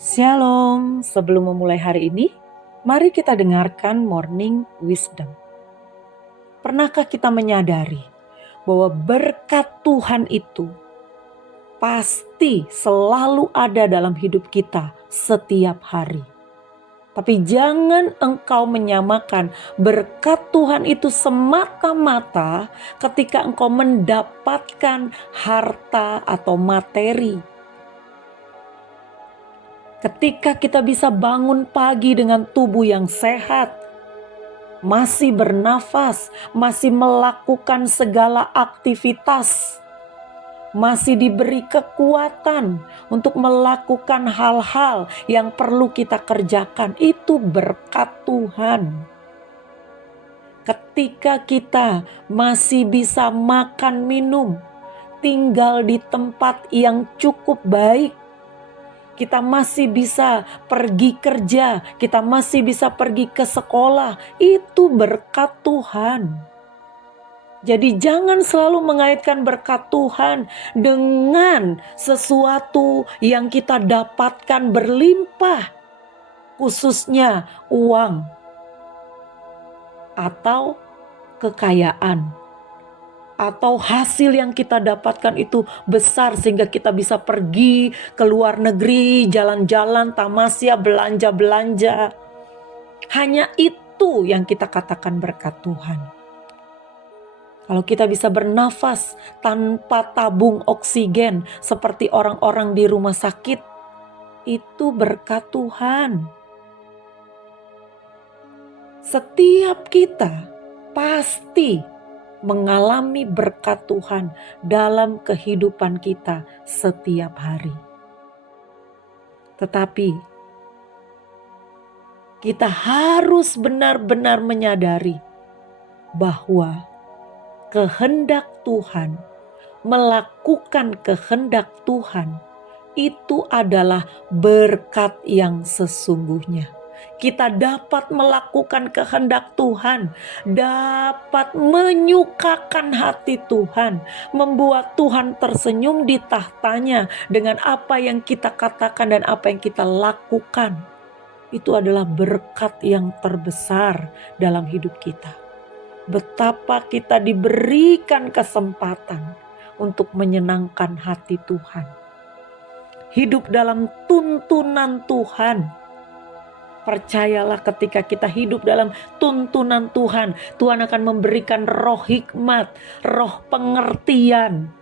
Shalom, sebelum memulai hari ini, mari kita dengarkan Morning Wisdom. Pernahkah kita menyadari bahwa berkat Tuhan itu pasti selalu ada dalam hidup kita setiap hari? Tapi jangan engkau menyamakan berkat Tuhan itu semata-mata ketika engkau mendapatkan harta atau materi. Ketika kita bisa bangun pagi dengan tubuh yang sehat, masih bernafas, masih melakukan segala aktivitas, masih diberi kekuatan untuk melakukan hal-hal yang perlu kita kerjakan, itu berkat Tuhan. Ketika kita masih bisa makan minum, tinggal di tempat yang cukup baik, kita masih bisa pergi kerja, kita masih bisa pergi ke sekolah, itu berkat Tuhan. Jadi jangan selalu mengaitkan berkat Tuhan dengan sesuatu yang kita dapatkan berlimpah, khususnya uang atau kekayaan. Atau hasil yang kita dapatkan itu besar sehingga kita bisa pergi ke luar negeri, jalan-jalan, tamasya, belanja-belanja. Hanya itu yang kita katakan berkat Tuhan. Kalau kita bisa bernafas tanpa tabung oksigen seperti orang-orang di rumah sakit, itu berkat Tuhan. Setiap kita pasti mengalami berkat Tuhan dalam kehidupan kita setiap hari. Tetapi kita harus benar-benar menyadari bahwa kehendak Tuhan, melakukan kehendak Tuhan, itu adalah berkat yang sesungguhnya. Kita dapat melakukan kehendak Tuhan, dapat menyukakan hati Tuhan, membuat Tuhan tersenyum di tahtanya dengan apa yang kita katakan dan apa yang kita lakukan. Itu adalah berkat yang terbesar dalam hidup kita. Betapa kita diberikan kesempatan untuk menyenangkan hati Tuhan. Hidup dalam tuntunan Tuhan. Percayalah, ketika kita hidup dalam tuntunan Tuhan, Tuhan akan memberikan roh hikmat, roh pengertian,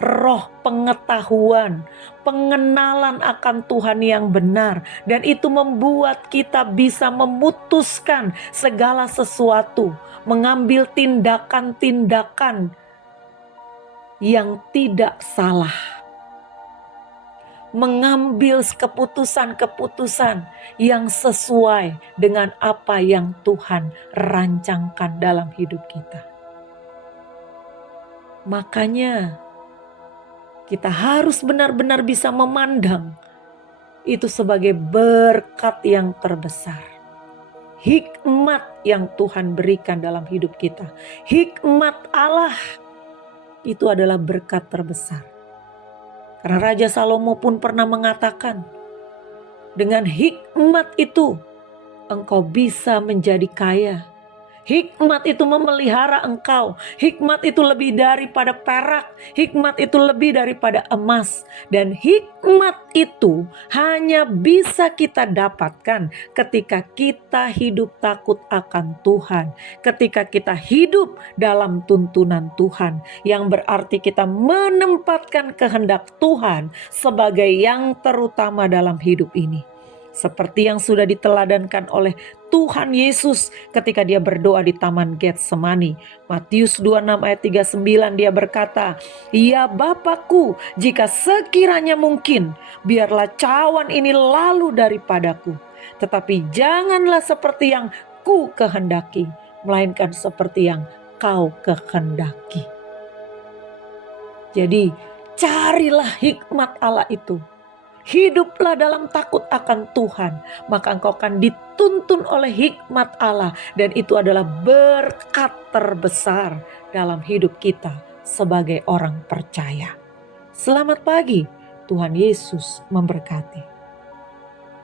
roh pengetahuan, pengenalan akan Tuhan yang benar. Dan itu membuat kita bisa memutuskan segala sesuatu, mengambil tindakan-tindakan yang tidak salah. Mengambil keputusan-keputusan yang sesuai dengan apa yang Tuhan rancangkan dalam hidup kita. Makanya kita harus benar-benar bisa memandang itu sebagai berkat yang terbesar. Hikmat yang Tuhan berikan dalam hidup kita. Hikmat Allah itu adalah berkat terbesar. Karena Raja Salomo pun pernah mengatakan, dengan hikmat itu engkau bisa menjadi kaya. Hikmat itu memelihara engkau. Hikmat itu lebih daripada perak. Hikmat itu lebih daripada emas. Dan hikmat itu hanya bisa kita dapatkan ketika kita hidup takut akan Tuhan. Ketika kita hidup dalam tuntunan Tuhan. Yang berarti kita menempatkan kehendak Tuhan sebagai yang terutama dalam hidup ini. Seperti yang sudah diteladankan oleh Tuhan Yesus ketika dia berdoa di Taman Getsemani. Matius 26 ayat 39 dia berkata, "Ya Bapakku, jika sekiranya mungkin, biarlah cawan ini lalu daripadaku. Tetapi janganlah seperti yang ku kehendaki, melainkan seperti yang kau kehendaki." Jadi carilah hikmat Allah itu. Hiduplah dalam takut akan Tuhan, maka engkau akan dituntun oleh hikmat Allah, dan itu adalah berkat terbesar dalam hidup kita sebagai orang percaya. Selamat pagi, Tuhan Yesus memberkati.